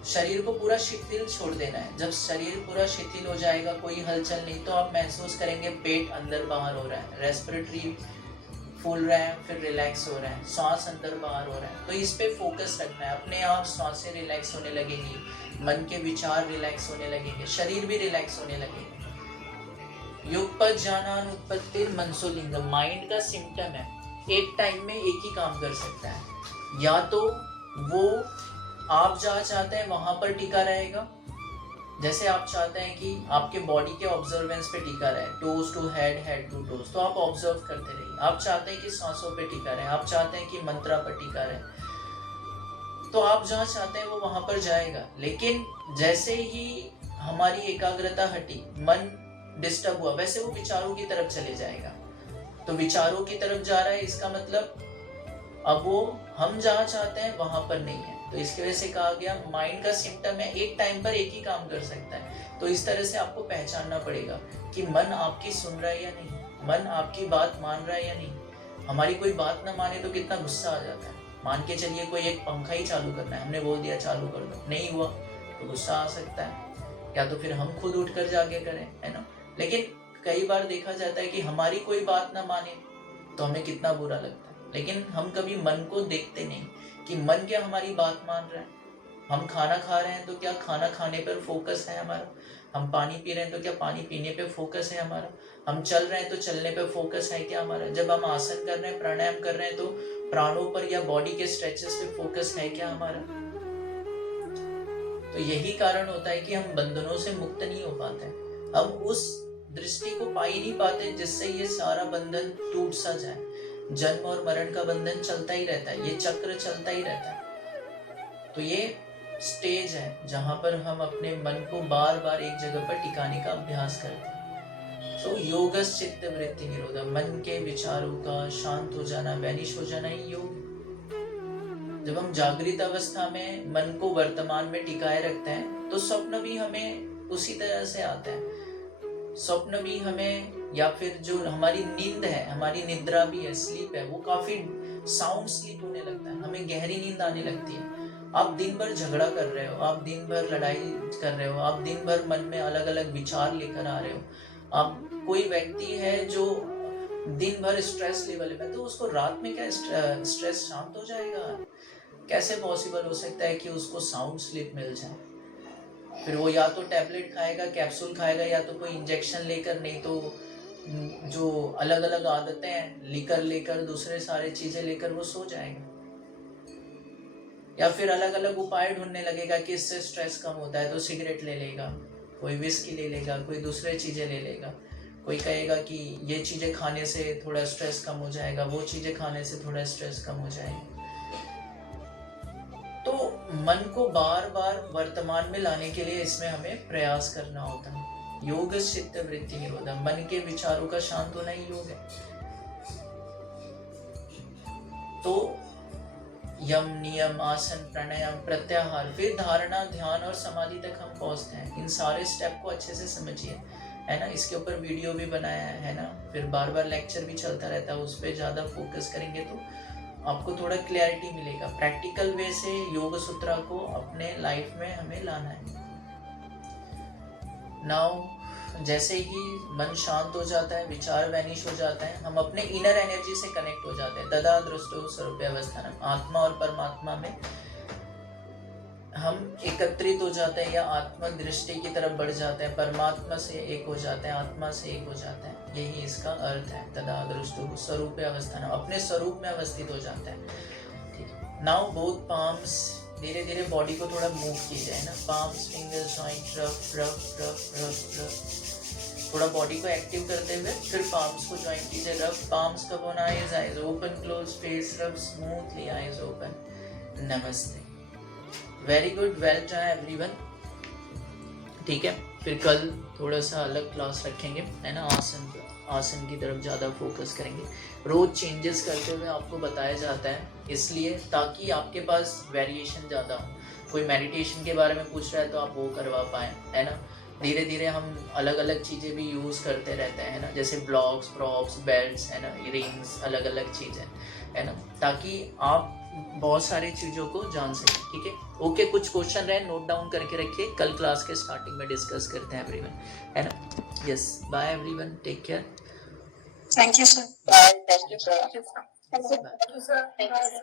शरीर को पूरा शिथिल छोड़ देना है. जब शरीर पूरा शिथिल हो जाएगा, कोई हलचल नहीं, तो आप महसूस करेंगे पेट अंदर बाहर हो रहा है, रेस्पिरेटरी फूल रहा है, फिर रिलैक्स हो रहा है, सांस अंदर बाहर हो रहा है. तो इस पे फोकस रखना है. अपने आप सांसें रिलैक्स होने लगेंगी, मन के विचार रिलैक्स होने लगेंगे, शरीर भी रिलैक्स होने लगेगा. युगपत ज्ञानान उत्पत्ति मनसो लिंगम, माइंड का सिम्टम है. एक टाइम में एक ही काम कर सकता है. या तो वो आप जहाँ चाहते हैं वहां पर टिका रहेगा, जैसे आप चाहते हैं कि आपके बॉडी के ऑब्जर्वेंस पे टिका रहे, toes to head, head to toes, तो आप ऑब्जर्व करते रहिए. आप चाहते हैं कि सांसों पे टिका रहे, आप चाहते हैं कि मंत्रा पर टिका रहे, तो आप जहाँ चाहते हैं वो वहां पर जाएगा. लेकिन जैसे ही हमारी एकाग्रता हटी, मन डिस्टर्ब हुआ, वैसे वो विचारों की तरफ चले जाएगा. तो विचारों की तरफ जा रहा है, इसका मतलब अब वो हम जहाँ चाहते हैं वहां पर नहीं है. तो इसकी वजह से कहा गया माइंड का सिम्टम है, एक टाइम पर एक ही काम कर सकता है। तो इस तरह से आपको पहचानना पड़ेगा कि मन आपकी सुन रहा है या नहीं, मन आपकी बात मान रहा है या नहीं। हमारी कोई बात ना माने तो कितना गुस्सा आ जाता है। मान के चलिए कोई एक पंखा ही चालू करना है, हमने बोल दिया चालू कर दो, नहीं हुआ तो गुस्सा आ सकता है, या तो फिर हम खुद उठकर जाके करें, है ना। लेकिन कई बार देखा जाता है कि हमारी कोई बात ना माने तो हमें कितना बुरा लगता है, लेकिन हम कभी मन को देखते नहीं कि मन क्या हमारी बात मान रहा है। हम खाना खा रहे हैं तो क्या खाना खाने पर फोकस है हमारा, हम पानी पी रहे हैं तो क्या पानी पीने पे फोकस है हमारा, हम चल रहे हैं तो चलने पे फोकस है क्या हमारा, जब हम आसन कर रहे हैं प्राणायाम कर रहे हैं तो प्राणों पर या बॉडी के स्ट्रेचेस पे फोकस है क्या हमारा। तो यही कारण होता है कि हम बंधनों से मुक्त नहीं हो पाते, हम उस दृष्टि को पा ही नहीं पाते जिससे ये सारा बंधन टूट सा जाए। जन्म और मरण का बंधन चलता ही रहता है, ये चक्र चलता ही रहता है। तो ये स्टेज है जहां पर हम अपने मन को बार बार एक जगह पर टिकाने का अभ्यास करते हैं। तो योगस चित्त वृत्ति निरोध, मन के विचारों का शांत हो जाना, वैनिश हो जाना ही योग। जब हम जागृत अवस्था में मन को वर्तमान में टिकाए रखते हैं तो स्वप्न भी हमें उसी तरह से आता है। स्वप्न भी हमें, या फिर जो हमारी नींद है, हमारी निद्रा भी है, स्लीप है, वो काफी साउंड स्लीप होने लगता है, हमें गहरी नींद आने लगती है। आप दिन भर झगड़ा कर रहे हो, आप दिन भर लड़ाई कर रहे हो, आप दिन भर मन में अलग अलग विचार लेकर आ रहे हो। आप कोई व्यक्ति है जो दिन भर स्ट्रेस लेवल में, तो उसको रात में क्या स्ट्रेस शांत हो जाएगा? कैसे पॉसिबल हो सकता है कि उसको साउंड स्लीप मिल जाए? फिर वो या तो टैबलेट खाएगा, कैप्सूल खाएगा, या तो कोई इंजेक्शन लेकर, नहीं तो जो अलग अलग आदतें हैं, लिकर लेकर, दूसरे सारे चीजें लेकर वो सो जाएगा। या फिर अलग अलग उपाय ढूंढने लगेगा कि इससे स्ट्रेस कम होता है, तो सिगरेट ले लेगा, कोई विस्की ले लेगा, कोई दूसरे चीजें ले लेगा, कोई कहेगा कि ये चीजें खाने से थोड़ा स्ट्रेस कम हो जाएगा, वो चीजें खाने से थोड़ा स्ट्रेस कम हो जाएगा। तो मन को बार बार वर्तमान में लाने के लिए इसमें हमें प्रयास करना होता है। योग चित्त वृत्ति निरोध, मन के विचारों का शांत होना ही योग है। तो यम, नियम, आसन, प्राणायाम, प्रत्याहार, फिर धारणा, ध्यान और समाधि तक हम पहुंचते हैं। इन सारे स्टेप को अच्छे से समझिए, है ना। इसके ऊपर वीडियो भी बनाया है ना, फिर बार बार लेक्चर भी चलता रहता है, उस पर ज्यादा फोकस करेंगे तो आपको थोड़ा क्लैरिटी मिलेगा। प्रैक्टिकल वे से योग सूत्रा को अपने लाइफ में हमें लाना है। नाउ जैसे ही मन शांत हो जाता है, विचार वैनिश हो जाता है, हम अपने इनर एनर्जी से कनेक्ट हो जाते हैं। तदा दृष्टो स्वरूपावस्थानम, आत्मा और परमात्मा में हम एकत्रित हो जाते हैं, या आत्मा दृष्टि की तरफ बढ़ जाते हैं, परमात्मा से एक हो जाते हैं, आत्मा से एक हो जाते हैं। यही इसका अर्थ है, तदा दृष्टो स्वरूपावस्थानम, अपने स्वरूप में अवस्थित हो जाता है। ठीक है। नाउ बोथ पाम्स, धीरे धीरे बॉडी को थोड़ा मूव कीजिए ना, palms, fingers, joint, rough rough rough rough rough, थोड़ा बॉडी को एक्टिव करते हुए फिर पाम्स को ज्वाइन कीजिए, रफ पाम्स कब on eyes, eyes open, close, face रब स्मूथली, आईज ओपन। नमस्ते, very good, well try everyone. ठीक है, फिर कल थोड़ा सा अलग क्लास रखेंगे, है ना। आसन की तरफ ज़्यादा फोकस करेंगे। रोज चेंजेस करते हुए आपको बताया जाता है, इसलिए ताकि आपके पास वेरिएशन ज़्यादा हो। कोई मेडिटेशन के बारे में पूछ रहा है तो आप वो करवा पाएँ, है ना। धीरे धीरे हम अलग अलग चीज़ें भी यूज़ करते रहते हैं, है ना, जैसे ब्लॉक्स, प्रॉप्स, बेल्ट्स, है ना, इयरिंग्स, अलग अलग चीज़ें, है ना, ताकि आप बहुत सारी चीज़ों को जान सकें। ठीक है, ओके। कुछ क्वेश्चन रहे, नोट डाउन करके रखिए, कल क्लास के स्टार्टिंग में डिस्कस करते हैं एवरीवन, है ना। Yes, bye everyone, take care. Thank you, sir. Bye. Thank you, sir. Bye.